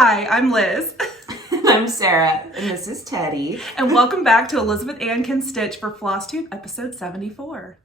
Hi, I'm Liz. And I'm Sarah, and this is Teddy. And welcome back to Elizabeth Ann Can Stitch for Flosstube episode 74.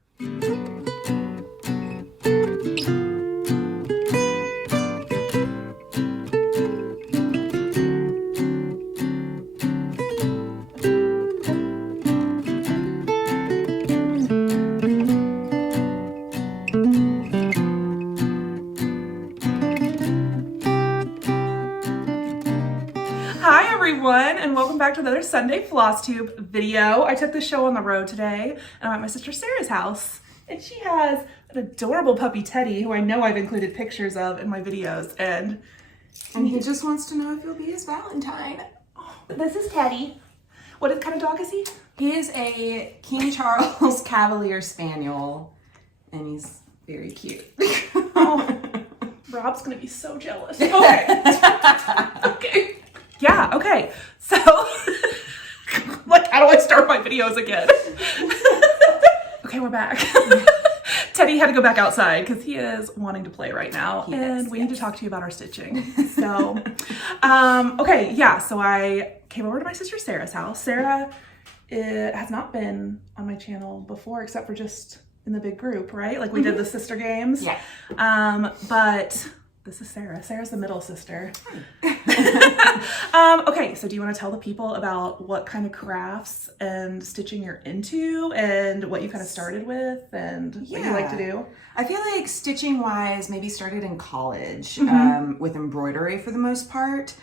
Hi everyone, and welcome back to another Sunday Flosstube video. I took this show on the road today, and I'm at my sister Sarah's house, and she has an adorable puppy Teddy, who I know I've included pictures of in my videos, and he just wants to know if you'll be his Valentine. This is Teddy. What kind of dog is he? He is a King Charles Cavalier Spaniel, and he's very cute. Oh, Rob's gonna be so jealous. Okay. Okay. Yeah, okay. So, like, how do I start my videos again? Okay, we're back. Teddy had to go back outside because he is wanting to play right now, and we need to talk to you about our stitching. So, okay, yeah, so I came over to my sister Sarah's house. Sarah has not been on my channel before, except for just in the big group, right? Like we did the sister games. Yeah. But this is Sarah. Sarah's the middle sister. Okay, so do you want to tell the people about what kind of crafts and stitching you're into and what you kind of started with and what you like to do? I feel like stitching wise, maybe started in college with embroidery for the most part.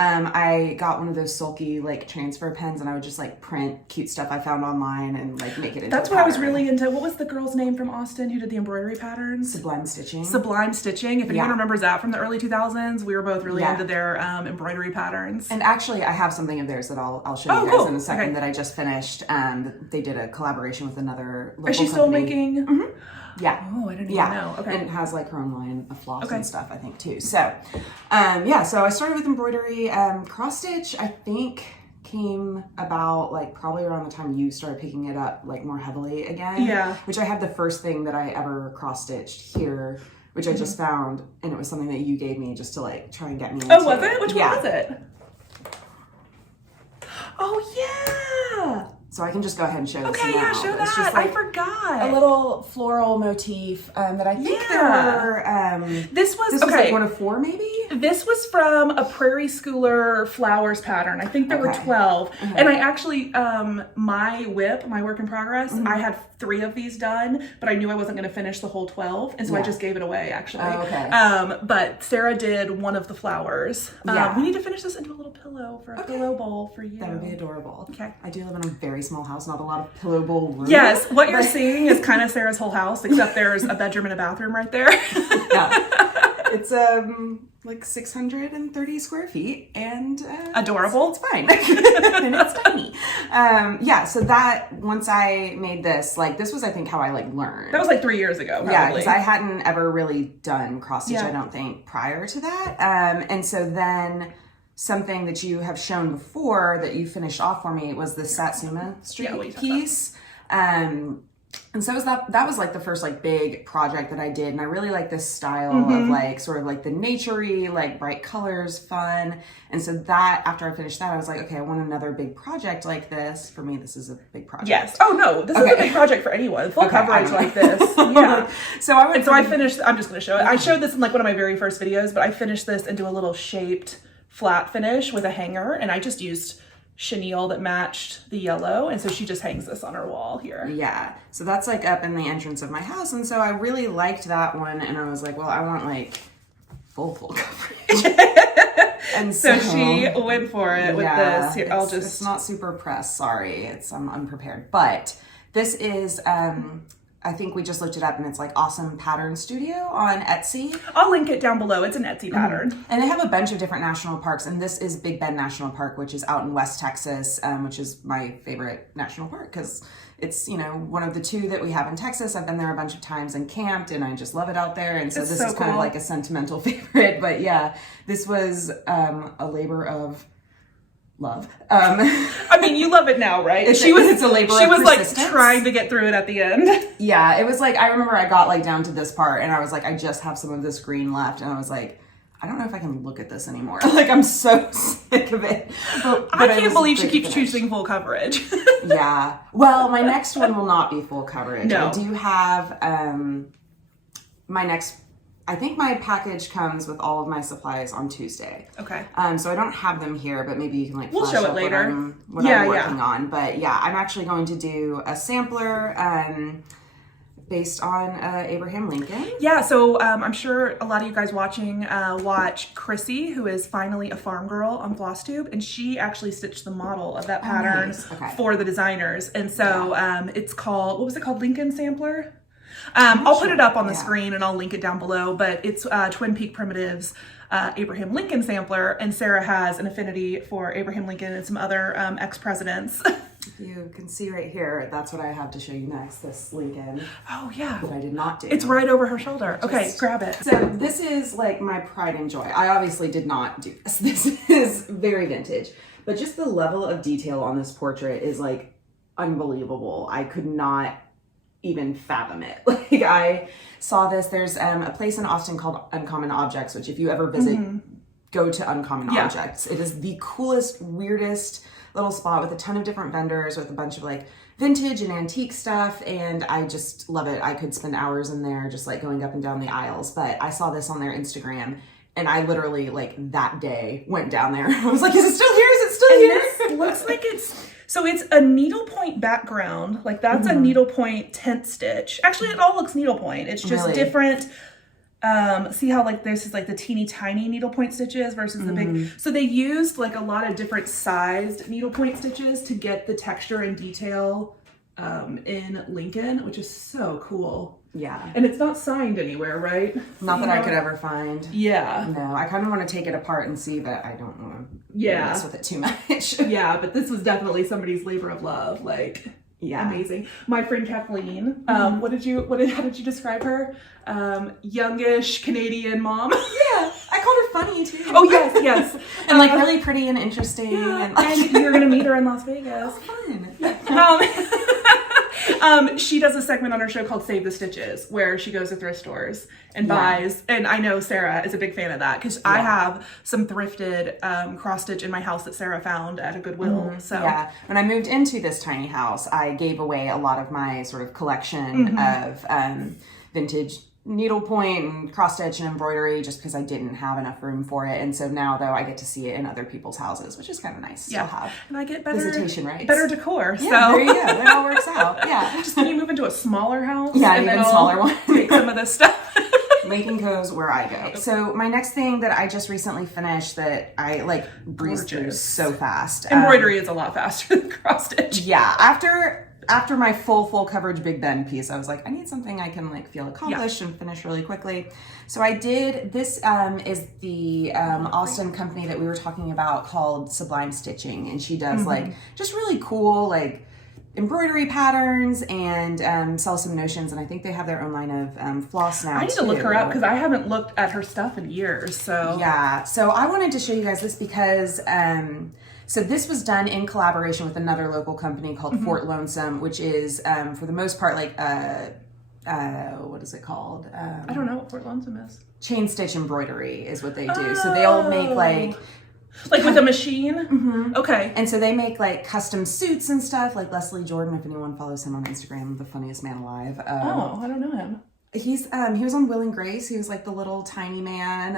I got one of those sulky like transfer pens, and I would just like print cute stuff I found online and like make it into That's a what I was pattern. really into. What was the girl's name from Austin who did the embroidery patterns? Sublime stitching. Sublime stitching. If anyone remembers that from the early 2000s, we were both really into their embroidery patterns. And actually, I have something of theirs that I'll show you guys in a second that I just finished. They did a collaboration with another local Is she still company. making? Yeah. Oh, I didn't even know. Okay. And it has like her own line of floss and stuff, I think, too. So, so I started with embroidery. Cross stitch, I think, came about like probably around the time you started picking it up like more heavily again. Yeah. Which I had the first thing that I ever cross stitched here, which I just found, and it was something that you gave me just to like try and get me into. Oh, was it? Which one was it? Oh, yeah. So I can just go ahead and show this Okay, now. yeah, show It's that. just, like, I forgot. a little floral motif that I think there were. This was like one of four, maybe? This was from a Prairie Schooler flowers pattern. I think there were 12. And I actually, my WIP, my work in progress, I had 3 of these done, but I knew I wasn't going to finish the whole 12. And so I just gave it away, actually. Oh, okay. But Sarah did one of the flowers. We need to finish this into a little pillow for a pillow bowl for you. That would be adorable. Okay. I do live in a very small house, not a lot of pillow bowl room. Yes, what you're seeing is kind of Sarah's whole house, except there's a bedroom and a bathroom right there. It's like 630 square feet and adorable. It's fine. And it's tiny. So that once I made this, like this was I think how I like learned. That was like 3 years ago, probably. Yeah, because I hadn't ever really done cross stitch, I don't think, prior to that. And so then something that you have shown before that you finished off for me was the Satsuma Street piece. And so that was like the first like big project that I did, and I really like this style of like sort of like the naturey, like bright colors, fun. And so that after I finished that, I was like, okay, I want another big project like this. For me, this is a big project. Yes. Oh no, this is a big project for anyone. Full coverage like this. Yeah. So I finished. I'm just going to show it. I showed this in like one of my very first videos, but I finished this into a little shaped flat finish with a hanger, and I just used chenille that matched the yellow, and so she just hangs this on her wall here. Yeah, so that's like up in the entrance of my house, and so I really liked that one, and I was like, well, I want like full coverage. And so she went for it with this. Here, it's not super pressed, sorry, I'm unprepared, but this is I think we just looked it up, and it's like Awesome Pattern Studio on Etsy. I'll link it down below. It's an Etsy pattern. And they have a bunch of different national parks, and this is Big Bend National Park, which is out in West Texas, which is my favorite national park because it's, one of the 2 that we have in Texas. I've been there a bunch of times and camped, and I just love it out there. And so this is kind of like a sentimental favorite. But yeah, this was a labor of love. I mean, you love it now, right? It's a labor of She was like persistence. trying to get through it at the end. Yeah, it was like, I remember I got like down to this part, and I was like, I just have some of this green left, and I was like, I don't know if I can look at this anymore. Like, I'm so sick of it. But I can't believe she keeps choosing full coverage. Yeah. Well, my next one will not be full coverage. No. I do have my next, I think my package comes with all of my supplies on Tuesday. Okay. So I don't have them here, but maybe you can like we'll flash show it up later. what I'm working on. But yeah, I'm actually going to do a sampler based on Abraham Lincoln. Yeah, so I'm sure a lot of you guys watching watch Chrissy, who is finally a farm girl on Flosstube, and she actually stitched the model of that pattern for the designers. And so it's called, what was it called? Lincoln Sampler? I'll put it up on the screen and I'll link it down below, but it's Twin Peak Primitives Abraham Lincoln Sampler, and Sarah has an affinity for Abraham Lincoln and some other ex-presidents. You can see right here, that's what I have to show you next, this Lincoln. Oh yeah. That I did not do. It's right over her shoulder. Okay, grab it. So this is like my pride and joy. I obviously did not do this. This is very vintage, but just the level of detail on this portrait is like unbelievable. I could not even fathom it. Like, I saw this, there's a place in Austin called Uncommon Objects, which if you ever visit, go to Uncommon Objects. It is the coolest, weirdest little spot with a ton of different vendors with a bunch of like vintage and antique stuff, and I just love it. I could spend hours in there just like going up and down the aisles, but I saw this on their Instagram and I literally like that day went down there. I was like, is it still here? Is it still here? This looks like so it's a needlepoint background. Like that's a needlepoint tent stitch. Actually, it all looks needlepoint. It's just different. See how like this is like the teeny tiny needlepoint stitches versus the big. So they used like a lot of different sized needlepoint stitches to get the texture and detail in Lincoln, which is so cool. Yeah. And it's not signed anywhere, right? Not that I could ever find. Yeah. No, I kind of want to take it apart and see, but I don't want to mess with it too much. Yeah, but this was definitely somebody's labor of love. Like, amazing. My friend Kathleen, how did you describe her? Youngish Canadian mom. Yeah, I called her funny too. Oh yes. And like really pretty and interesting. Yeah, and you're gonna meet her in Las Vegas. Oh, fun. She does a segment on her show called Save the Stitches, where she goes to thrift stores and buys, and I know Sarah is a big fan of that because I have some thrifted cross stitch in my house that Sarah found at a Goodwill. So yeah, when I moved into this tiny house, I gave away a lot of my sort of collection of vintage needlepoint and cross stitch and embroidery just because I didn't have enough room for it. And so now though I get to see it in other people's houses, which is kind of nice to have. And I get better visitation rights. Better decor. Yeah, so there you go. It all works out. Yeah. Just when you move into a smaller house. Yeah, and even smaller one. Take some of this stuff. Lincoln goes where I go. So my next thing that I just recently finished that I like breezed through so fast. Embroidery is a lot faster than cross stitch. Yeah. After my full coverage Big Ben piece, I was like, I need something I can like feel accomplished and finish really quickly. So I did, this is the Austin company that we were talking about called Sublime Stitching. And she does like just really cool like embroidery patterns and sells some notions. And I think they have their own line of floss now. I need to look her up because I haven't looked at her stuff in years. So yeah, so I wanted to show you guys this because so this was done in collaboration with another local company called Fort Lonesome, which is for the most part like what is it called? I don't know what Fort Lonesome is. Chain stitch embroidery is what they do. So they'll make like with a machine? Okay. And so they make like custom suits and stuff, like Leslie Jordan, if anyone follows him on Instagram, the funniest man alive. I don't know him. He was on Will and Grace. He was like the little tiny man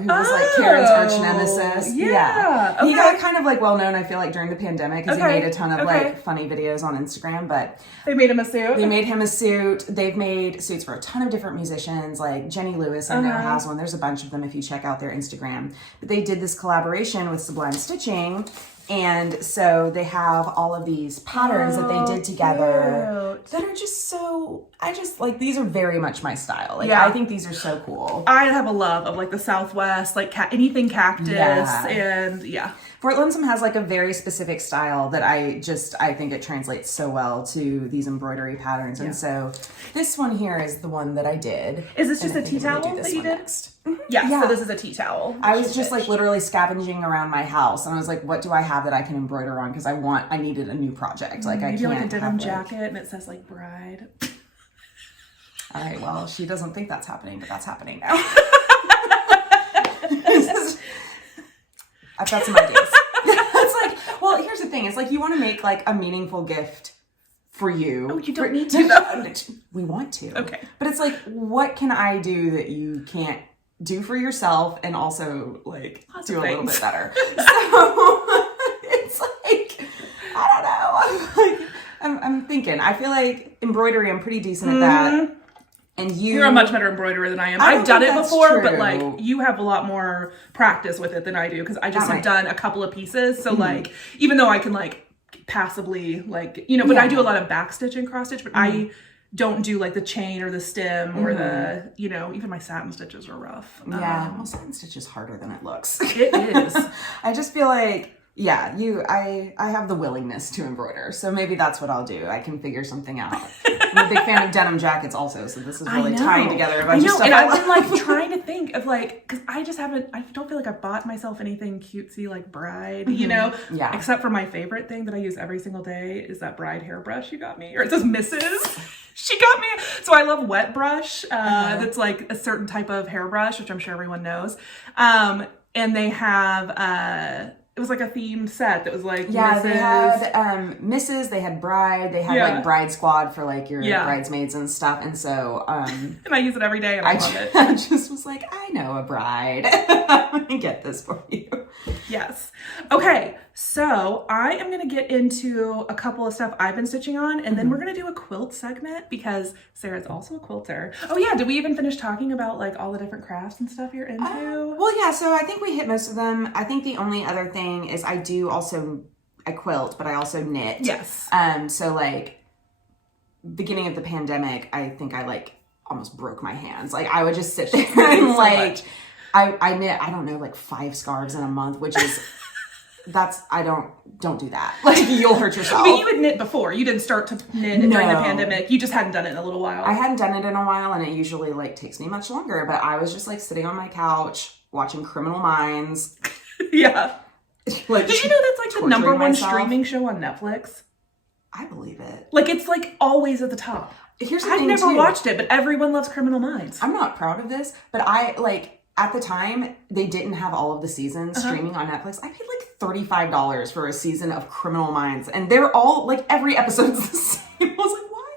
who was like Karen's arch nemesis. Yeah. Okay. He got kind of like well known, I feel like, during the pandemic because he made a ton of like funny videos on Instagram. But they made him a suit. They made him a suit. They've made suits for a ton of different musicians, like Jenny Lewis I know has one. There's a bunch of them if you check out their Instagram. But they did this collaboration with Sublime Stitching. And so they have all of these patterns that they did together that are just so, I just like, these are very much my style. Like, I think these are so cool. I have a love of like the Southwest, like anything cactus and Fort Lonesome has like a very specific style that I think it translates so well to these embroidery patterns. And so this one here is the one that I did. Is this just a tea towel that you did? Yeah, so this is a tea towel. I was just like literally scavenging around my house and I was like, what do I have that I can embroider on? Because I needed a new project. Like I can't like a denim have, jacket and it says like bride. All right, well, she doesn't think that's happening, but that's happening now. I've got some ideas. It's like, well, here's the thing. It's like you want to make like a meaningful gift for you. Oh, you don't need to though. We want to. Okay. But it's like, what can I do that you can't do for yourself and also like do a little bit better? So it's like, I don't know. I'm thinking. I feel like embroidery, I'm pretty decent at that. And you're a much better embroiderer than I am. I've done it before, but like you have a lot more practice with it than I do because I just have done a couple of pieces. So like, even though I can like passively like, you know, but I do a lot of back stitch and cross stitch, but I don't do like the chain or the stem or the, you know, even my satin stitches are rough. Yeah, well, satin stitch is harder than it looks. It is. I just feel like, yeah, I have the willingness to embroider, so maybe that's what I'll do. I can figure something out. I'm a big fan of denim jackets also, so this is really tying together a bunch of stuff. And I've been like trying to think of like, because I don't feel like I've bought myself anything cutesy like bride, you know? Yeah. Except for my favorite thing that I use every single day is that bride hairbrush you got me, or it says Mrs. She got me. So I love wet brush. That's like a certain type of hairbrush, which I'm sure everyone knows. And they have, it was like a themed set that was like Mrs. They had Mrs. They had bride. They had like bride squad for like your bridesmaids and stuff. And so and I use it every day and I love it. I just was like, I know a bride. I'm gonna get this for you. Yes. Okay. So I am going to get into a couple of stuff I've been stitching on, and then we're going to do a quilt segment because Sarah's also a quilter. Oh yeah. Did we even finish talking about like all the different crafts and stuff you're into? Well, yeah. So I think we hit most of them. I think the only other thing is I quilt, but I also knit. Yes. So like beginning of the pandemic, I think I like almost broke my hands. Like I would just sit there and like, I knit, I don't know, like 5 scarves in a month, which is, I don't do that. Like you'll hurt yourself. But you had knit before. You didn't start to knit during the pandemic. You just hadn't done it in a little while. I hadn't done it in a while and it usually like takes me much longer, but I was just like sitting on my couch watching Criminal Minds. Yeah. Like, did you know that's like the #1 streaming show on Netflix? I believe it. Like it's like always at the top. Here's the I've thing never watched it, but everyone loves Criminal Minds. I'm not proud of this, but I like at the time they didn't have all of the seasons streaming on Netflix. I paid like $35 for a season of Criminal Minds, and they're all like every episode's the same. I was like, why?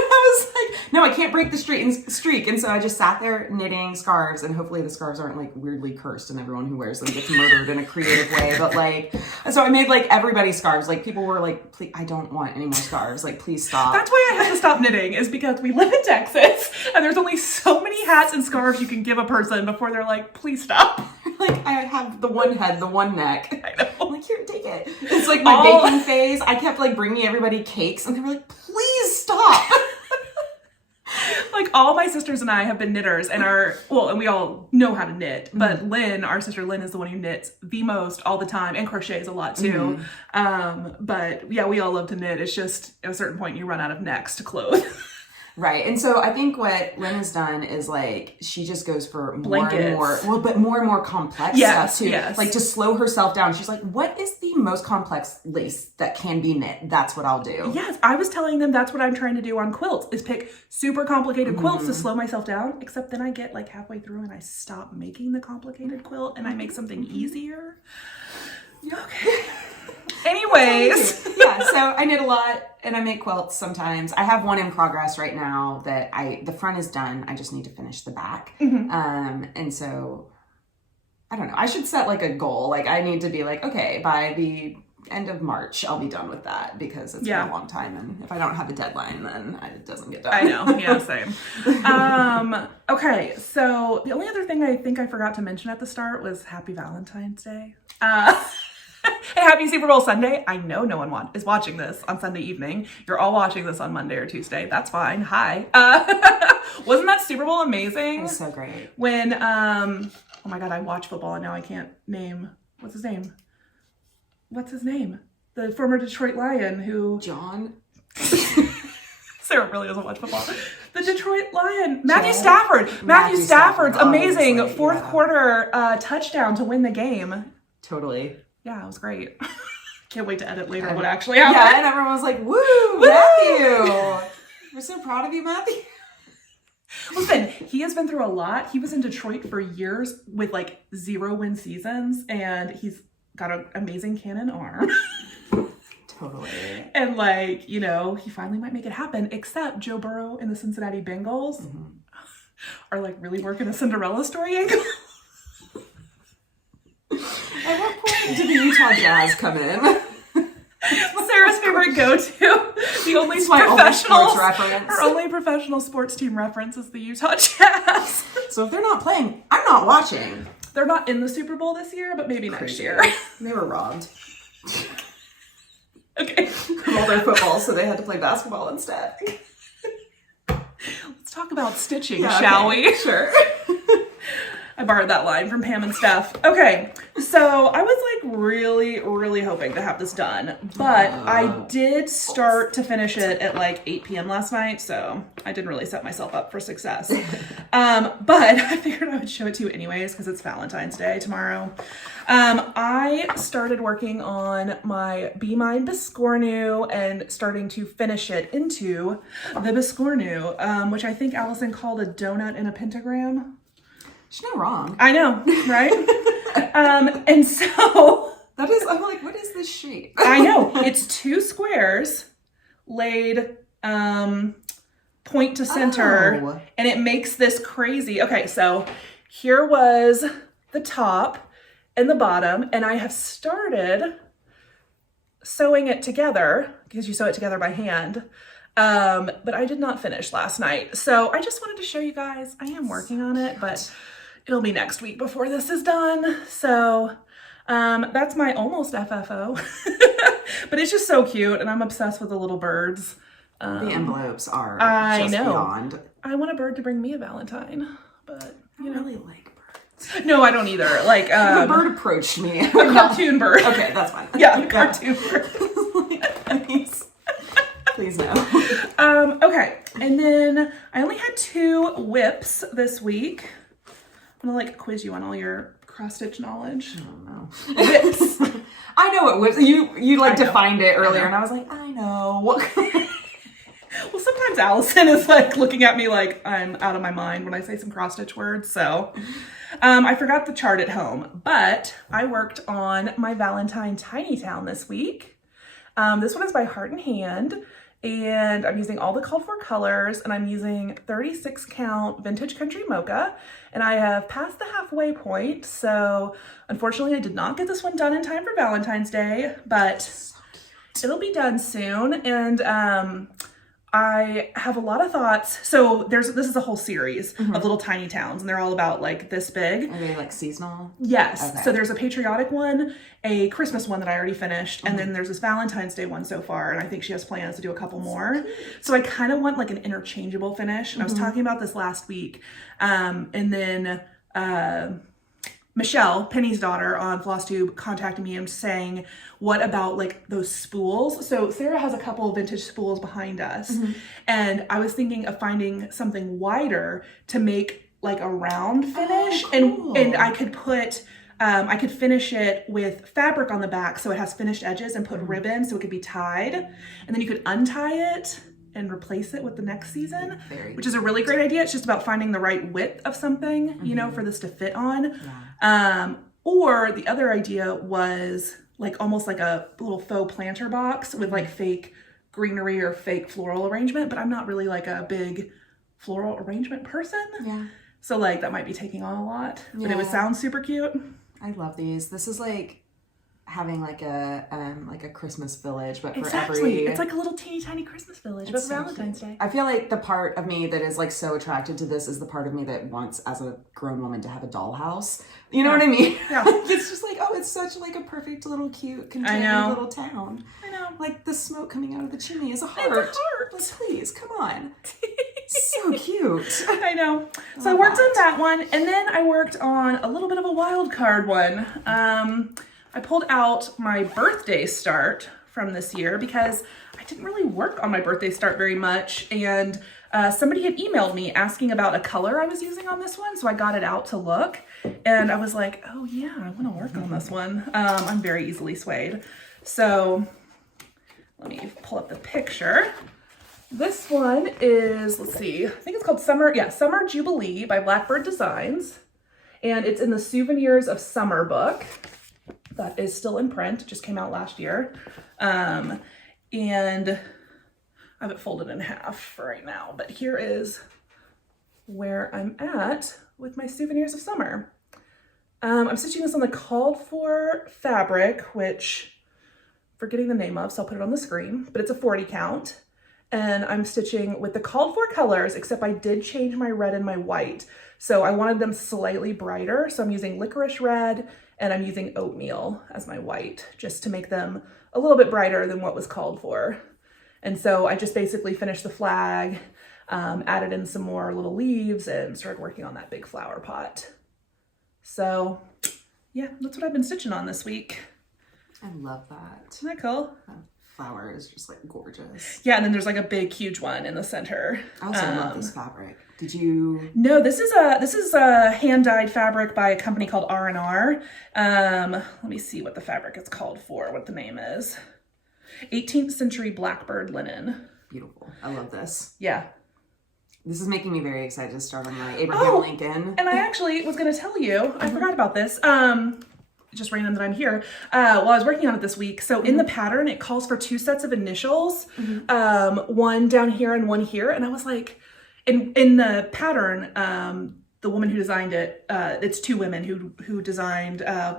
I was like, no, I can't break the streak. And so I just sat there knitting scarves, and hopefully the scarves aren't like weirdly cursed and everyone who wears them gets murdered in a creative way. But like, so I made like everybody's scarves. Like people were like, please, I don't want any more scarves. Like, please stop. That's why I had to stop knitting, is because we live in Texas and there's only so many hats and scarves you can give a person before they're like, please stop. Like I have the one head, the one neck. I know. I'm like, here, take it. It's like my baking phase. I kept like bringing everybody cakes and they were like, please stop. Like all my sisters and I have been knitters and and we all know how to knit, but Lynn, our sister Lynn, is the one who knits the most all the time and crochets a lot too. But yeah, we all love to knit. It's just at a certain point you run out of necks to clothe. Right. And so I think what Lynn has done is like, she just goes for more and more complex stuff too. Yes. Like to slow herself down. She's like, what is the most complex lace that can be knit? That's what I'll do. Yes. I was telling them that's what I'm trying to do on quilts, is pick super complicated quilts to slow myself down. Except then I get like halfway through and I stop making the complicated quilt and I make something easier. Okay. Anyways. Yeah, so I knit a lot and I make quilts sometimes. I have one in progress right now that the front is done. I just need to finish the back. And so I don't know. I should set like a goal. Like I need to be like, okay, by the end of March, I'll be done with that because it's been a long time. And if I don't have a deadline, then it doesn't get done. I know. Yeah, same. Okay. So the only other thing I think I forgot to mention at the start was Happy Valentine's Day. Hey, happy Super Bowl Sunday. I know no one is watching this on Sunday evening. You're all watching this on Monday or Tuesday. That's fine. Hi. Wasn't that Super Bowl amazing? It was so great. When, oh my God, I watch football and now I can't name, what's his name? The former Detroit Lion who... John? Sarah really doesn't watch football. The Detroit Lion. Matthew Stafford. Matthew Stafford's amazing fourth quarter touchdown to win the game. Totally. Yeah, it was great. Can't wait to edit later what actually happened. Yeah, and everyone was like, woo, Matthew. We're so proud of you, Matthew. Listen, he has been through a lot. He was in Detroit for years with like 0 win seasons, and he's got an amazing cannon arm. Totally. And like, you know, he finally might make it happen, except Joe Burrow and the Cincinnati Bengals are like really working a Cinderella story angle. At what point did the Utah Jazz come in? Sarah's favorite go-to, the only her only professional sports team reference is the Utah Jazz. So if they're not playing, I'm not watching. They're not in the Super Bowl this year, but maybe next year. They were robbed. Okay. From all their football, so they had to play basketball instead. Let's talk about stitching, shall we? Sure. I borrowed that line from Pam and Steph. Okay, so I was like really, really hoping to have this done, but I did start to finish it at like 8 p.m. last night, so I didn't really set myself up for success. But I figured I would show it to you anyways because it's Valentine's Day tomorrow. I started working on my Be Mine Biscornu and starting to finish it into the Biscornu, which I think Allison called a donut in a pentagram. She's not wrong. I know, right? And so that is, I'm like, what is this shape? I know. It's 2 squares laid point to center, and it makes this crazy. Okay, so here was the top and the bottom, and I have started sewing it together because you sew it together by hand. But I did not finish last night. So I just wanted to show you guys, I am working on it, but it'll be next week before this is done. So that's my almost FFO. But it's just so cute, and I'm obsessed with the little birds. The envelopes are beyond. I want a bird to bring me a Valentine, but I don't really like birds. No, I don't either. Like the bird approached me. A cartoon bird. Okay, that's fine. Yeah, a cartoon bird. Please no. Okay, and then I only had 2 whips this week. I'm gonna like quiz you on all your cross-stitch knowledge. I don't know. Whips. I know what whips. You like defined it earlier, and I was like, I know. Well, sometimes Allison is like looking at me like I'm out of my mind when I say some cross-stitch words. So I forgot the chart at home, but I worked on my Valentine Tiny Town this week. This one is by Heart and Hand. And I'm using all the called for colors, and I'm using 36 count Vintage Country Mocha, and I have passed the halfway point. So unfortunately I did not get this one done in time for Valentine's Day, but it'll be done soon. And I have a lot of thoughts. So this is a whole series of little tiny towns, and they're all about like this big. Are they like seasonal? Yes. Okay. So there's a patriotic one, a Christmas one that I already finished, and then there's this Valentine's Day one so far, and I think she has plans to do a couple more. So I kind of want like an interchangeable finish. And I was talking about this last week. And then Michelle, Penny's daughter on Flosstube, contacted me and saying, what about like those spools? So Sarah has a couple of vintage spools behind us. And I was thinking of finding something wider to make like a round finish. Cool. And I could put, I could finish it with fabric on the back so it has finished edges, and put ribbon so it could be tied. And then you could untie it and replace it with the next season, which is a really great idea. It's just about finding the right width of something, you know, for this to fit on. Or the other idea was like almost like a little faux planter box with like fake greenery or fake floral arrangement, but I'm not really like a big floral arrangement person. So like that might be taking on a lot, but it would sound super cute. I love these. This is like having like a Christmas village, but for every... It's like a little teeny tiny Christmas village, but for Valentine's Day. I feel like the part of me that is like so attracted to this is the part of me that wants, as a grown woman, to have a dollhouse. You know what I mean? Yeah. It's just like, oh, it's such like a perfect little cute contained little town. I know. Like the smoke coming out of the chimney is a heart. It's a heart. Let's please, come on. So cute. I know. So I worked on that one, and then I worked on a little bit of a wild card one. I pulled out my birthday start from this year because I didn't really work on my birthday start very much, and somebody had emailed me asking about a color I was using on this one, so I got it out to look, and I was like, oh yeah, I want to work on this one. I'm very easily swayed. So let me pull up the picture. This one is, let's see, I think it's called Summer Jubilee by Blackbird Designs. And it's in the Souvenirs of Summer book. That is still in print, just came out last year. And I have it folded in half for right now, but here is where I'm at with my Souvenirs of Summer. I'm stitching this on the called for fabric, which I'm forgetting the name of, so I'll put it on the screen, but it's a 40 count. And I'm stitching with the called for colors, except I did change my red and my white. So I wanted them slightly brighter. So I'm using licorice red and I'm using oatmeal as my white, just to make them a little bit brighter than what was called for. And so I just basically finished the flag, added in some more little leaves and started working on that big flower pot. So yeah, that's what I've been stitching on this week. I love that. Isn't that cool? Flower is just like gorgeous. Yeah, and then there's like a big, huge one in the center. I also love this fabric. Did you? No, this is a hand-dyed fabric by a company called R&R. Let me see what the fabric is called for, what the name is. 18th century blackbird linen. Beautiful. I love this. Yeah. This is making me very excited to start on my Abraham Lincoln. And I actually was going to tell you, I forgot about this. Just random that I'm here, while I was working on it this week. So in the pattern, it calls for 2 sets of initials, one down here and one here. And I was like, in the pattern, the woman who designed it, it's 2 women who designed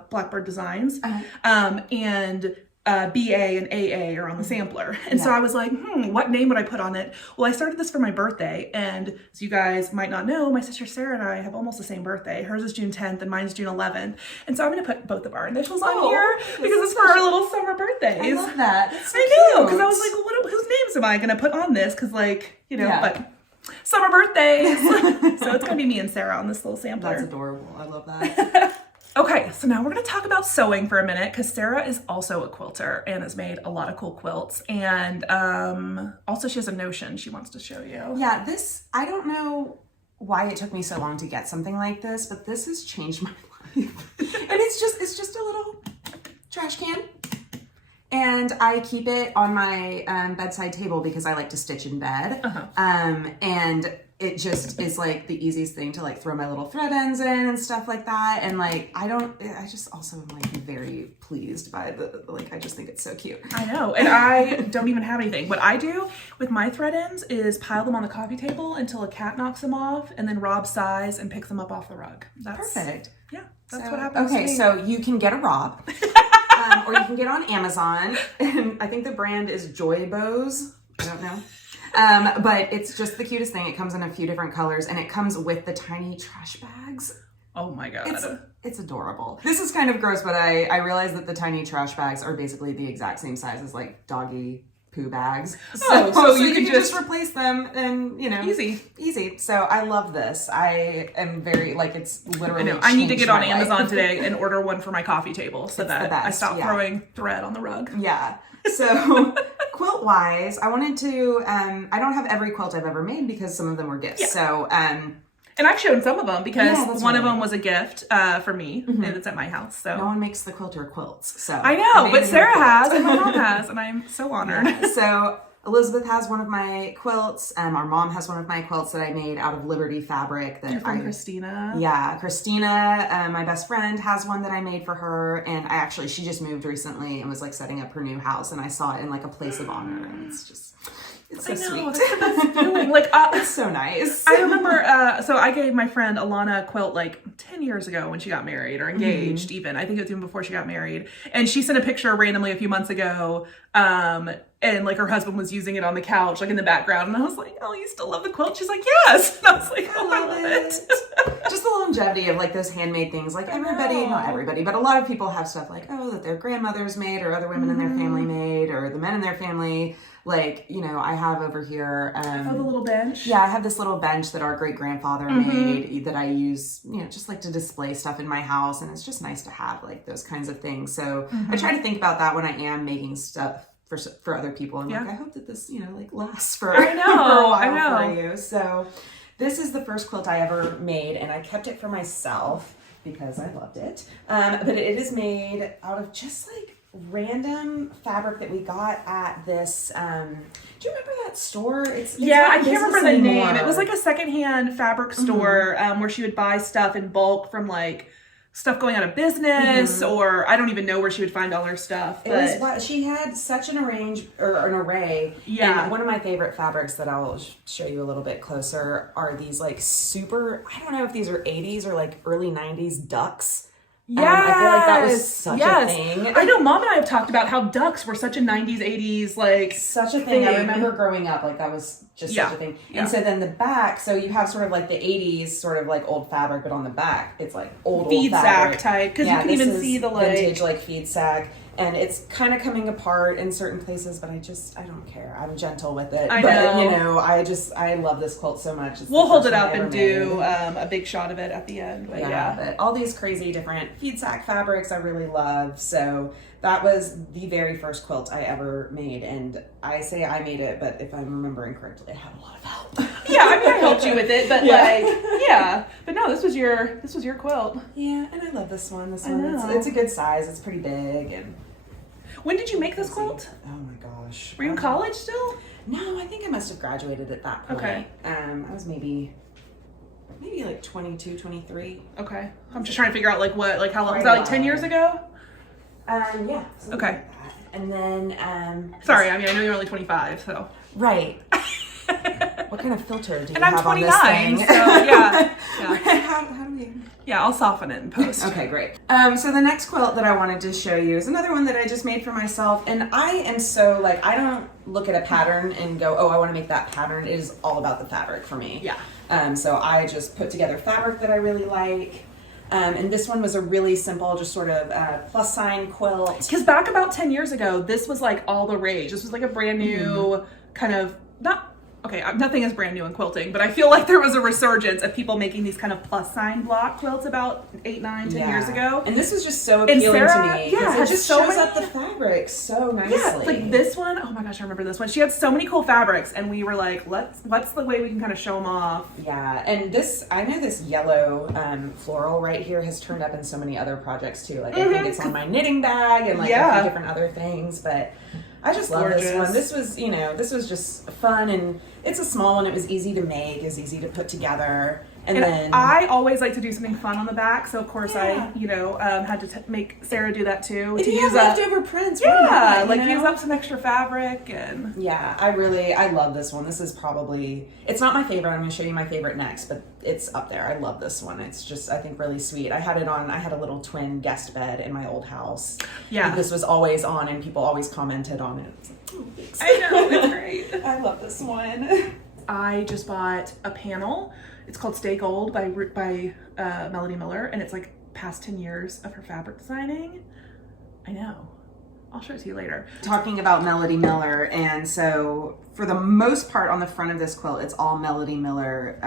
Blackbird Designs, and BA and AA are on the sampler. And so I was like, what name would I put on it? Well, I started this for my birthday. And as you guys might not know, my sister Sarah and I have almost the same birthday. Hers is June 10th and mine's June 11th. And so I'm going to put both of our initials on here because it's for our little summer birthdays. I love that. That's so I know, because I was like, well, whose names am I going to put on this? Because like, you know, but summer birthdays. So it's going to be me and Sarah on this little sampler. That's adorable. I love that. Okay, so now we're going to talk about sewing for a minute because Sarah is also a quilter and has made a lot of cool quilts. And also she has a notion she wants to show you. Yeah, I don't know why it took me so long to get something like this, but this has changed my life. And it's just a little trash can. And I keep it on my bedside table because I like to stitch in bed. And it just is like the easiest thing to like throw my little thread ends in and stuff like that. And like, I just also am like very pleased by I just think it's so cute. I know. And I don't even have anything. What I do with my thread ends is pile them on the coffee table until a cat knocks them off and then Rob sighs and picks them up off the rug. That's perfect. Yeah, that's what happens. Okay, so you can get a Rob. Or you can get on Amazon. And I think the brand is Joy Bows. I don't know. But it's just the cutest thing. It comes in a few different colors and it comes with the tiny trash bags. Oh my God. It's adorable. This is kind of gross, but I realize that the tiny trash bags are basically the exact same size as like doggy poo bags. So you can just replace them and, you know. Easy. So I love this. I am very, like, it's literally I need to get on Amazon today and order one for my coffee table so that I stop throwing thread on the rug. Yeah. So quilt wise, I wanted to, I don't have every quilt I've ever made because some of them were gifts. Yeah. So, and I've shown some of them because one of them was a gift for me and it's at my house. So no one makes the quilter quilts. So I know, but Sarah has and my mom has, and I'm so honored. Yeah. So Elizabeth has one of my quilts. Our mom has one of my quilts that I made out of Liberty fabric. Your friend Christina. Yeah, Christina, my best friend, has one that I made for her. And she just moved recently and was like setting up her new house. And I saw it in like a place of honor. And it's so sweet. That's the best feeling. Like, it's so nice. I remember, so I gave my friend Alana a quilt like 10 years ago when she got married or engaged even. I think it was even before she got married. And she sent a picture randomly a few months ago. And like her husband was using it on the couch, like in the background. And I was like, oh, you still love the quilt? She's like, yes. And I was like, oh, I love it. Just the longevity of like those handmade things. Like not everybody, but a lot of people have stuff like, that their grandmothers made or other women in their family made or the men in their family. Like, you know, I have over here. The little bench. Yeah, I have this little bench that our great grandfather made that I use, you know, just like to display stuff in my house. And it's just nice to have like those kinds of things. So I try to think about that when I am making stuff for other people. And like, I hope that this, you know, like lasts for a while for you. So this is the first quilt I ever made and I kept it for myself because I loved it. But it is made out of just like random fabric that we got at this, do you remember that store? It's yeah, not I can't remember the anymore. name. It was like a secondhand fabric store where she would buy stuff in bulk from like stuff going out of business, or I don't even know where she would find all her stuff. But it was she had such an array. Yeah. And one of my favorite fabrics that I'll show you a little bit closer are these like super, I don't know if these are 80s or like early 90s ducks. Yeah, I feel like that was such a thing. I know Mom and I have talked about how ducks were such a 90s, 80s, like... Such a thing. I remember growing up, like that was just such a thing. Yeah. And so then the back, so you have sort of like the 80s sort of like old fabric, but on the back, it's like old Feed fabric. sack type, because you can even see the like... vintage like feed sack. And it's kind of coming apart in certain places, but I don't care. I'm gentle with it. I but, know. you know, I love this quilt so much. We'll hold it up and do a big shot of it at the end. But but all these crazy different feed sack fabrics I really love. So that was the very first quilt I ever made. And I say I made it, but if I'm remembering correctly, I had a lot of help. Yeah, I mean, I helped you with it, but but no, this was your quilt. Yeah, and I love this one. It's a good size. It's pretty big. And when did you make this quilt? Oh my gosh. Were you in college still? No, I think I must have graduated at that point. Okay. I was maybe like 22, 23. Okay. I'm just trying to figure out like how long was Right that, like 10 years ago? Yeah. Okay. Like that. And then sorry, I mean I know you're only 25, so. Right. What kind of filter do you and I'm have 29, on this thing? So yeah. How do we? Yeah, I'll soften it in post. Okay, great. So the next quilt that I wanted to show you is another one that I just made for myself. And I am so like, I don't look at a pattern and go, oh, I want to make that pattern. It is all about the fabric for me. Yeah. So I just put together fabric that I really like. And this one was a really simple, just sort of plus sign quilt. Because back about 10 years ago, this was like all the rage. This was like a brand new kind of, nothing is brand new in quilting, but I feel like there was a resurgence of people making these kind of plus sign block quilts about 8, 9, 10 years ago. And this was just so appealing to me. Yeah, it just shows up the fabric so nicely. Yeah, like this one, oh my gosh, I remember this one. She had so many cool fabrics, and we were like, what's the way we can kind of show them off? Yeah, and I know this yellow floral right here has turned up in so many other projects too. Like I think it's on my knitting bag and like a few different other things, but I just love this one. This was just fun, and it's a small one. It was easy to make. It was easy to put together. And then I always like to do something fun on the back, so of course I, had to make Sarah do that too. If to you use have leftover prints, use up some extra fabric and. Yeah, I love this one. This is probably, it's not my favorite. I'm going to show you my favorite next, but it's up there. I love this one. It's just, I think, really sweet. I had a little twin guest bed in my old house. Yeah. This was always on, and people always commented on it. It's like, oh, thanks. I know, it's great. I love this one. I just bought a panel. It's called Stay Gold by Melody Miller, and it's like past 10 years of her fabric designing. I know. I'll show it to you later. Talking about Melody Miller, and so for the most part on the front of this quilt, it's all Melody Miller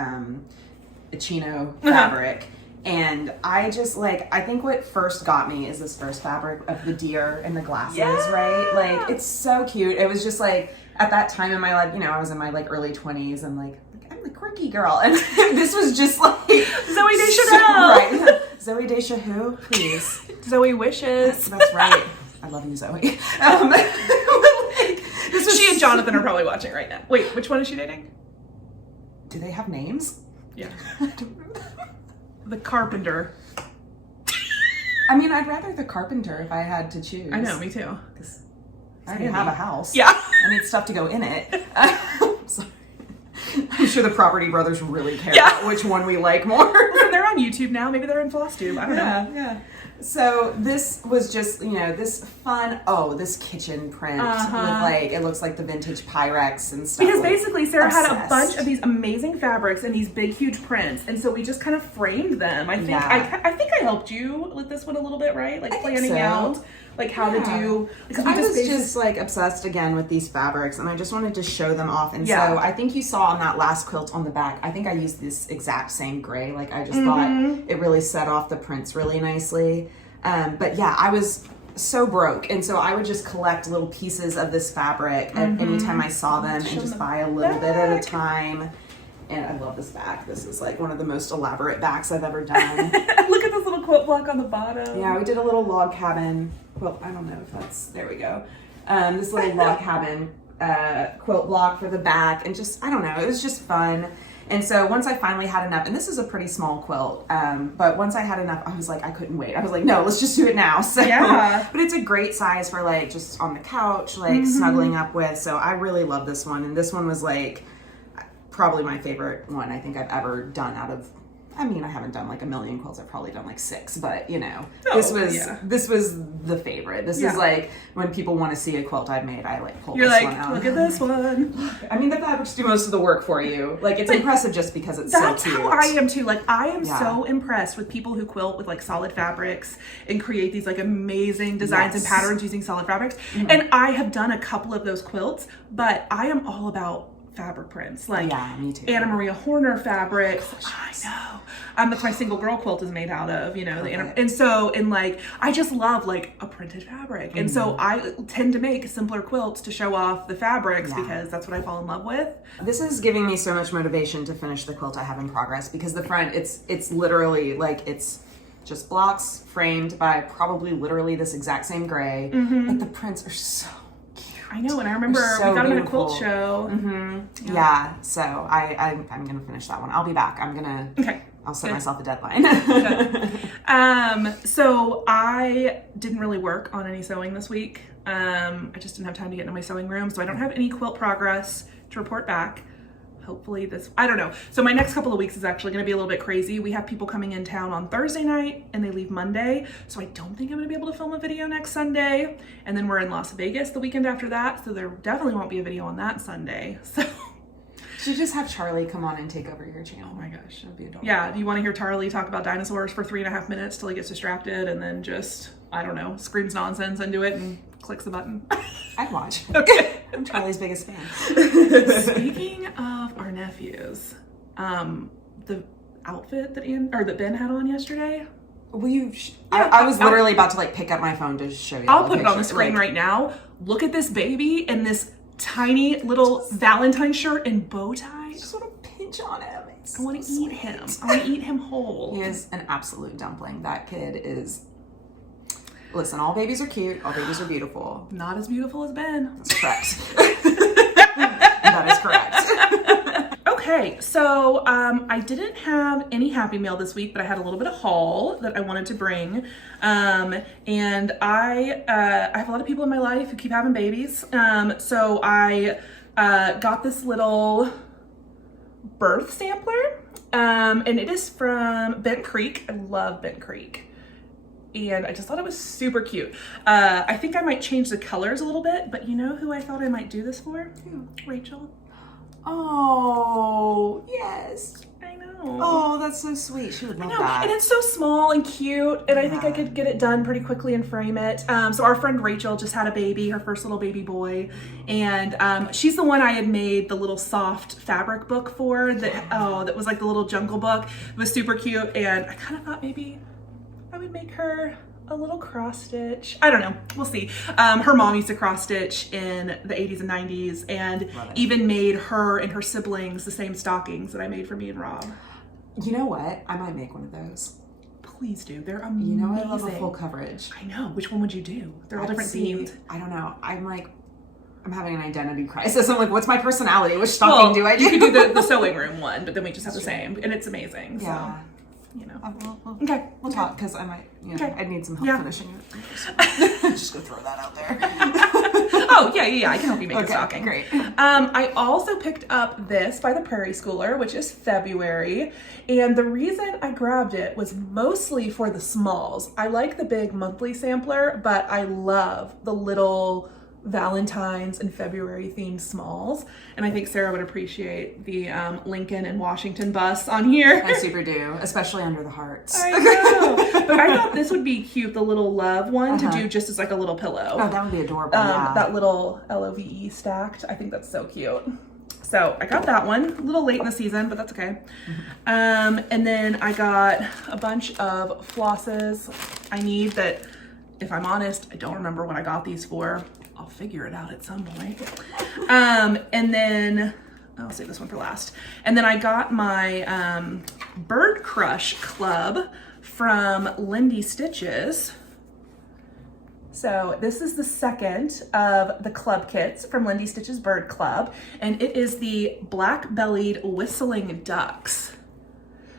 chino fabric. And I just I think what first got me is this first fabric of the deer and the glasses, right? Like, it's so cute. It was just like, at that time in my life, I was in my early 20s and I'm the quirky girl. And this was just like Zoe Deschanel. Right. Zoe Deschanel, please. Zoe Wishes. That's right. I love you, Zoe. She and Jonathan are probably watching right now. Wait, which one is she dating? Do they have names? Yeah. I don't know. The carpenter. I mean, I'd rather the carpenter if I had to choose. I know, me too. I already have a house. Yeah. I need stuff to go in it. Sorry. I'm sure the Property Brothers really care about which one we like more. Listen, they're on YouTube now. Maybe they're in Flosstube. I don't know. Yeah. So this was just, this fun, this kitchen print with it looks like the vintage Pyrex and stuff. Because basically Sarah had a bunch of these amazing fabrics and these big, huge prints. And so we just kind of framed them. I think I helped you with this one a little bit, right? Like planning out how to do. Because I was just obsessed again with these fabrics, and I just wanted to show them off. And so I think you saw on that last quilt on the back, I think I used this exact same gray. I just thought it really set off the prints really nicely. But yeah, I was so broke, and so I would just collect little pieces of this fabric anytime I saw them and just buy a little bit at a time. And I love this back. This is one of the most elaborate backs I've ever done. Look at this little little quilt block on the bottom. Yeah, we did a little log cabin. Well, I don't know if that's, there we go. This little log cabin quilt block for the back, and just, I don't know, it was just fun. And so once I finally had enough, and this is a pretty small quilt, but once I had enough, I was like, I couldn't wait. I was like, no, let's just do it now. So, yeah. But it's a great size for like just on the couch, like snuggling up with. So I really love this one. And this one was like probably my favorite one I think I've ever done out of, I mean, I haven't done like a million quilts. I've probably done like 6, but you know, this was the favorite. This is like when people want to see a quilt I've made, I like pull this one out. Look at this one. I mean, the fabrics do most of the work for you. Like, it's impressive just because it's so cute. That's how I am too. Like, I am so impressed with people who quilt with like solid fabrics and create these like amazing designs and patterns using solid fabrics. And I have done a couple of those quilts, but I am all about fabric prints, like me too. Anna Maria Horner fabrics. I know. That's my single girl quilt is made out of, you know, and so, and like, I just love like a printed fabric. And so I tend to make simpler quilts to show off the fabrics because that's what I fall in love with. This is giving me so much motivation to finish the quilt I have in progress, because the front, it's literally like, it's just blocks framed by probably literally this exact same gray, but the prints are so I know, and I remember we got them in a quilt show. Yeah, so I'm gonna finish that one. I'll be back. I'll set myself a deadline. So I didn't really work on any sewing this week. I just didn't have time to get into my sewing room, so I don't have any quilt progress to report back. Hopefully I don't know. So my next couple of weeks is actually going to be a little bit crazy. We have people coming in town on Thursday night and they leave Monday. So I don't think I'm going to be able to film a video next Sunday. And then we're in Las Vegas the weekend after that. So there definitely won't be a video on that Sunday. So should just have Charlie come on and take over your channel. Oh my gosh, that'd be adorable. Yeah, do you want to hear Charlie talk about dinosaurs for 3.5 minutes till he gets distracted and then just, I don't know, screams nonsense into it and clicks the button? I'd watch. Okay. I'm Charlie's biggest fan. Speaking of our nephews, the outfit that Ben had on yesterday. Will you? I was literally about to like pick up my phone to show you. I'll put it on the screen right now. Look at this baby in this tiny little Valentine shirt and bow tie. I just want to pinch on him. I want to eat him. I want to eat him whole. He is an absolute dumpling. That kid is. Listen, all babies are cute. All babies are beautiful. Not as beautiful as Ben. That's correct. That is correct. Okay, so I didn't have any Happy Mail this week, but I had a little bit of haul that I wanted to bring. And I have a lot of people in my life who keep having babies. So I got this little birth sampler, and it is from Bent Creek. I love Bent Creek. And I just thought it was super cute. I think I might change the colors a little bit, but you know who I thought I might do this for? Rachel. Oh, yes. I know. Oh, that's so sweet. She would love that. And it's so small and cute, and I think I could get it done pretty quickly and frame it. So our friend Rachel just had a baby, her first little baby boy, and she's the one I had made the little soft fabric book for, that was like the little jungle book. It was super cute, and I kind of thought maybe I would make her a little cross stitch. I don't know, we'll see. Her mom used to cross stitch in the 80s and 90s, and even made her and her siblings the same stockings that I made for me and Rob. You know what? I might make one of those. Please do. They're amazing. You know I love a full coverage. I know. Which one would you do? They're all different themed. I don't know. I'm having an identity crisis. I'm like, what's my personality? Which stocking do I do? You could do the sewing room one, but then we just have the same, and it's amazing. Yeah. So. You know. We'll talk, because I might, I need some help finishing it. Just gonna throw that out there. Oh, yeah, I can help you make a stocking. Great. I also picked up this by the Prairie Schooler, which is February, and the reason I grabbed it was mostly for the smalls. I like the big monthly sampler, but I love the little Valentine's and February themed smalls, and I think Sarah would appreciate the Lincoln and Washington busts on here. I super do, especially under the hearts. I know, but I thought this would be cute, the little love one to do just as like a little pillow. Oh, that would be adorable. That little LOVE stacked. I think that's so cute. So I got that one, a little late in the season, but that's okay. And then I got a bunch of flosses I need that, if I'm honest, I don't remember what I got these for. I'll figure it out at some point. And then I'll save this one for last. And then I got my Bird Crush Club from Lindy Stitches. So this is the second of the club kits from Lindy Stitches Bird Club, and it is the black-bellied whistling ducks.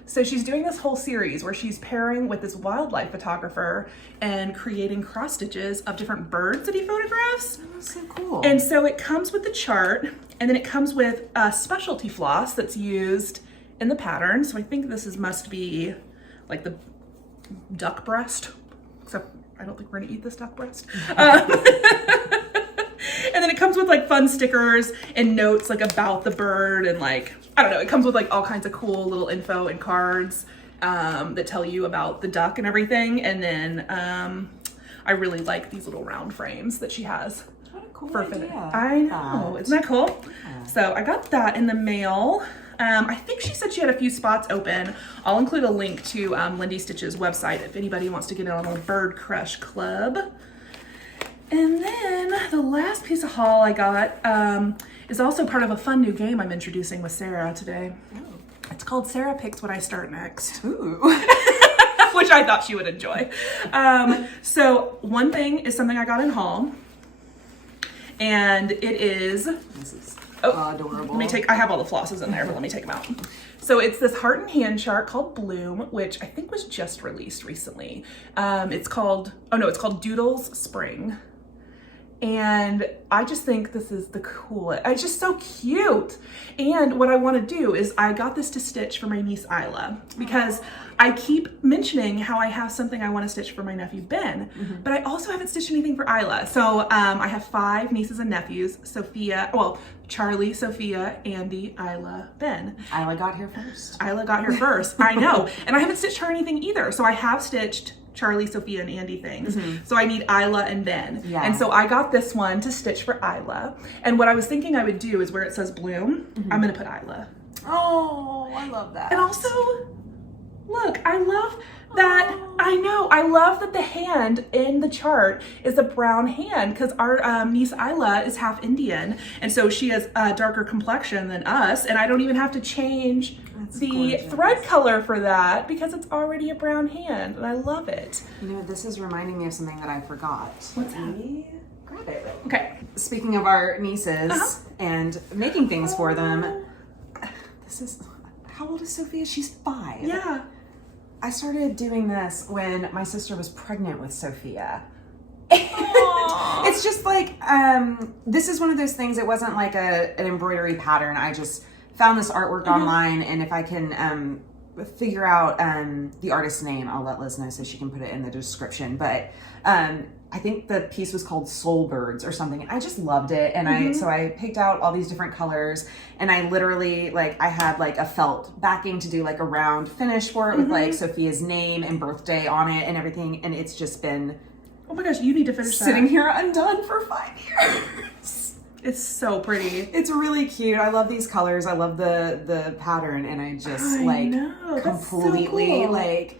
So she's doing this whole series where she's pairing with this wildlife photographer and creating cross stitches of different birds that he photographs. Oh, that's so cool. And so it comes with the chart, and then it comes with a specialty floss that's used in the pattern. So I think this must be like the duck breast, except I don't think we're gonna eat this duck breast. And then it comes with like fun stickers and notes like about the bird, and like, I don't know, it comes with like all kinds of cool little info and cards that tell you about the duck and everything. And then I really like these little round frames that she has. What a cool for idea. I know, isn't that cool? Yeah. So I got that in the mail. I think she said she had a few spots open. I'll include a link to Lindy Stitch's website if anybody wants to get in on a Bird Crush Club. And then the last piece of haul I got is also part of a fun new game I'm introducing with Sarah today. Oh. It's called Sarah Picks What I Start Next. Ooh. Which I thought she would enjoy. So one thing is something I got in haul, and it is... This is adorable. I have all the flosses in there, but let me take them out. So it's this heart and hand chart called Bloom, which I think was just released recently. It's called Doodles Spring. And I just think this is the coolest. It's just so cute. And what I want to do is I got this to stitch for my niece Isla, because I keep mentioning how I have something I want to stitch for my nephew Ben, but I also haven't stitched anything for Isla. So I have 5 nieces and nephews: Charlie, Sophia, Andy, Isla, Ben. Isla got here first. I know. And I haven't stitched her anything either. So I have stitched Charlie, Sophia, and Andy things. So I need Isla and Ben. Yeah. And so I got this one to stitch for Isla. And what I was thinking I would do is where it says Bloom, I'm going to put Isla. Oh, I love that. And also, look, I love that. I know. I love that the hand in the chart is a brown hand, because our niece Isla is half Indian. And so she has a darker complexion than us. And I don't even have to change the thread color for that, because it's already a brown hand, and I love it. You know, this is reminding me of something that I forgot. What's that? Grab it. Okay. Speaking of our nieces and making things for them, how old is Sophia? She's 5. Yeah. I started doing this when my sister was pregnant with Sophia. It's just like, this is one of those things, it wasn't like an embroidery pattern. I just found this artwork online, and if I can figure out the artist's name, I'll let Liz know so she can put it in the description. But I think the piece was called Soul Birds or something, and I just loved it. And so I picked out all these different colors, and I literally, I had a felt backing to do a round finish for it with Sophia's name and birthday on it and everything, and it's just been, oh my gosh, you need to finish that. Sitting here undone for 5 years. It's so pretty. It's really cute. I love these colors. I love the pattern, and I just completely so cool.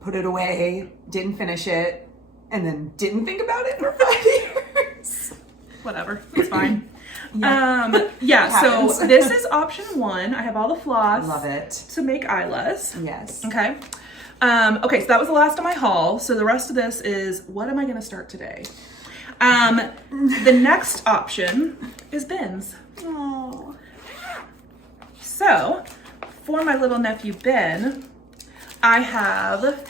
Put it away, didn't finish it, and then didn't think about it for 5 years. Whatever, it's fine. So this is option 1. I have all the floss. Love it. To make Isla's. Yes. Okay. Okay, so that was the last of my haul. So the rest of this is, what am I gonna start today? The next option is Ben's. Oh. So, for my little nephew Ben, I have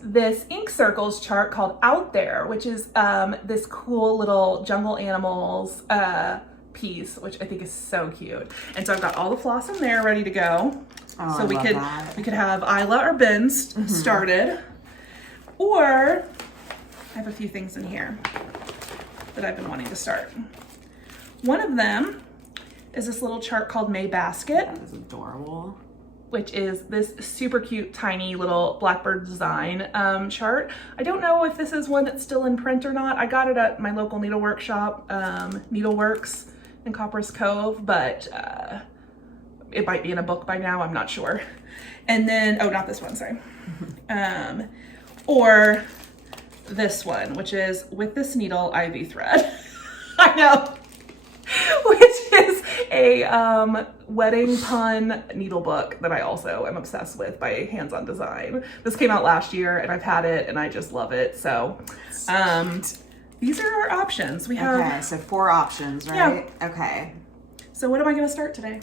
this ink circles chart called Out There, which is this cool little jungle animals piece, which I think is so cute. And so I've got all the floss in there ready to go. Oh, so we could have Isla or Ben's started, or I have a few things in here that I've been wanting to start. One of them is this little chart called May Basket. That is adorable. Which is this super cute, tiny little blackbird design chart. I don't know if this is one that's still in print or not. I got it at my local needlework shop, Needleworks in Copperas Cove, but it might be in a book by now, I'm not sure. And then, oh, not this one, sorry. Or this one, which is With This Needle Ivy Thread. I know. which is a wedding pun needle book that I also am obsessed with by Hands On Design. This came out last year and I've had it and I just love it. So these are our options. We have Okay, so 4 options, right? Yeah. Okay. So what am I going to start today?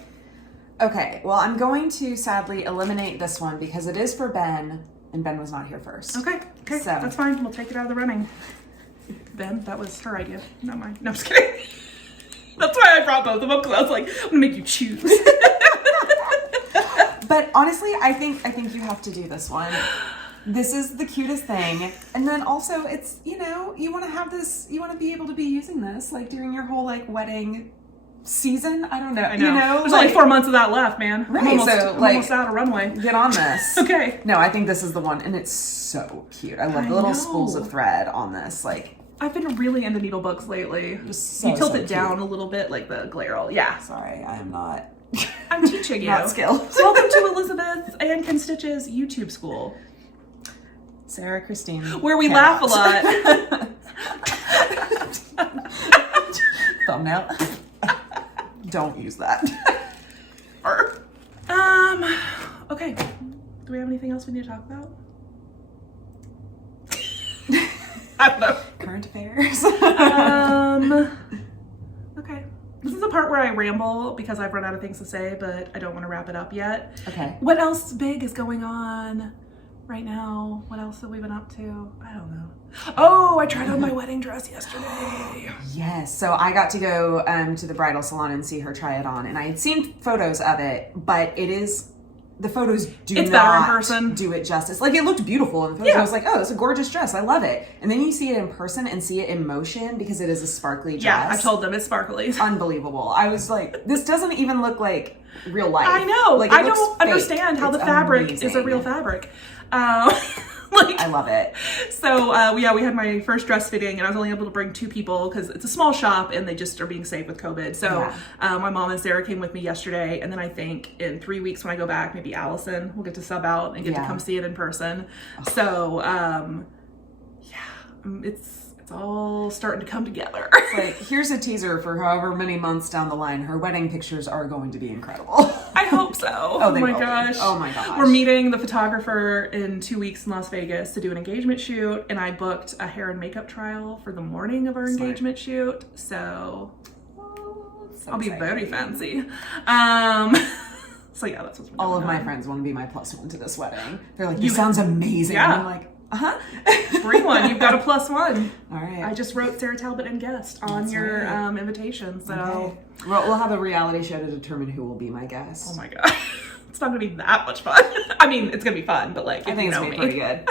Okay, well, I'm going to sadly eliminate this one because it is for Ben, and Ben was not here first. Okay, so that's fine. We'll take it out of the running. Ben, that was her idea, not mine. No, I'm just kidding. That's why I brought both of them, because I was like, I'm gonna make you choose. But honestly, I think you have to do this one. This is the cutest thing. And then also it's, you know, you want to have this, you want to be able to be using this like during your whole like wedding season. I don't know. I know. You know, there's only 4 months of that left, man. Right, I'm almost out of runway. Get on this. Okay. No, I think this is the one, and it's so cute. I love the little spools of thread on this. Like, I've been really into needle books lately. So, you tilt it down a little bit, like the glare. Yeah. Sorry, I am not. I'm teaching you. Not skilled. Welcome to Elizabeth and Ken Stitch's YouTube school. Sarah Christine. Where we laugh a lot. Thumbnail. Don't use that. Okay. Do we have anything else we need to talk about? I don't know. Current affairs. Okay. This is the part where I ramble because I've run out of things to say, but I don't want to wrap it up yet. Okay. What else big is going on right now? What else have we been up to? I don't know. Oh, I tried on my wedding dress yesterday. Yes. So I got to go to the bridal salon and see her try it on, and I had seen photos of it, but the photos do not do it justice. Like, it looked beautiful in the photos. Yeah. I was like, oh, it's a gorgeous dress. I love it. And then you see it in person and see it in motion because it is a sparkly dress. Yeah, I told them it's sparkly. Unbelievable. I was like, this doesn't even look like real life. I know. Like, I don't understand how the fabric is a real fabric. Like, I love it. So, we had my first dress fitting, and I was only able to bring 2 people because it's a small shop and they just are being safe with COVID. So, my mom and Sarah came with me yesterday, and then I think in 3 weeks when I go back, maybe Allison will get to sub out and get to come see it in person. So, it's all starting to come together. It's like, here's a teaser for however many months down the line. Her wedding pictures are going to be incredible. I hope so. Oh my gosh. Oh my gosh. We're meeting the photographer in 2 weeks in Las Vegas to do an engagement shoot, and I booked a hair and makeup trial for the morning of our engagement shoot. So, I'll be very fancy. So yeah, that's what's all of my friends want to be my +1 to this wedding. They're like, this sounds amazing. Yeah. And I'm like, bring one. You've got a +1. All right. I just wrote Sarah Talbot and guest on your invitation. So we'll have a reality show to determine who will be my guest. Oh my god, it's not gonna be that much fun. I mean, it's gonna be fun, but like, I think it's gonna be pretty good.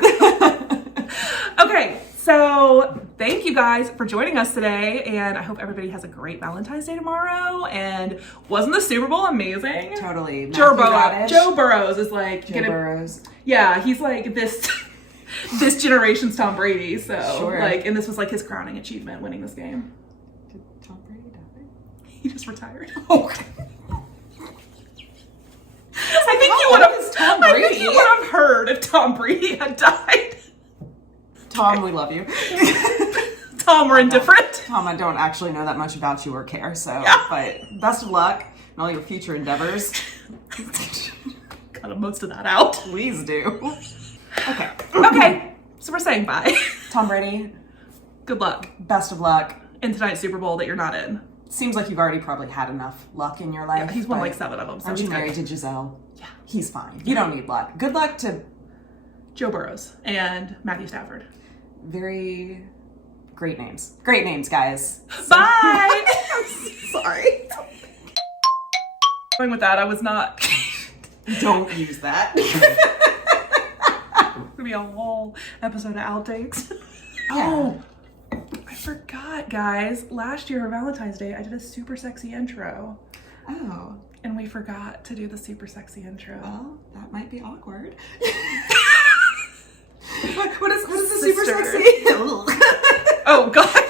Okay, so thank you guys for joining us today, and I hope everybody has a great Valentine's Day tomorrow. And wasn't the Super Bowl amazing? Totally. Joe Burrows is like Burrows. Yeah, he's like this generation's Tom Brady. So like, and this was like his crowning achievement, winning this game. Did Tom Brady die? He just retired. Okay. I think you would have heard if Tom Brady had died. Tom, we love you. Tom, we're indifferent. Tom, I don't actually know that much about you or care, so, but best of luck in all your future endeavors. Cut most of that out. Please do. Okay, so we're saying bye. Tom Brady, good luck. Best of luck. In tonight's Super Bowl that you're not in. Seems like you've already probably had enough luck in your life. Yeah, he's won like 7 of them. So aren't you married to Giselle? Yeah. He's fine. You don't need luck. Good luck to Joe Burrows and Matthew Stafford. Very great names. Great names, guys. Bye! Sorry. Going with that, I was not. Don't use that. It's gonna be a whole episode of outtakes. Yeah. Oh, I forgot, guys. Last year, Valentine's Day, I did a super sexy intro. Oh. And we forgot to do the super sexy intro. Well, that might be awkward. What is the super sexy? Oh, God.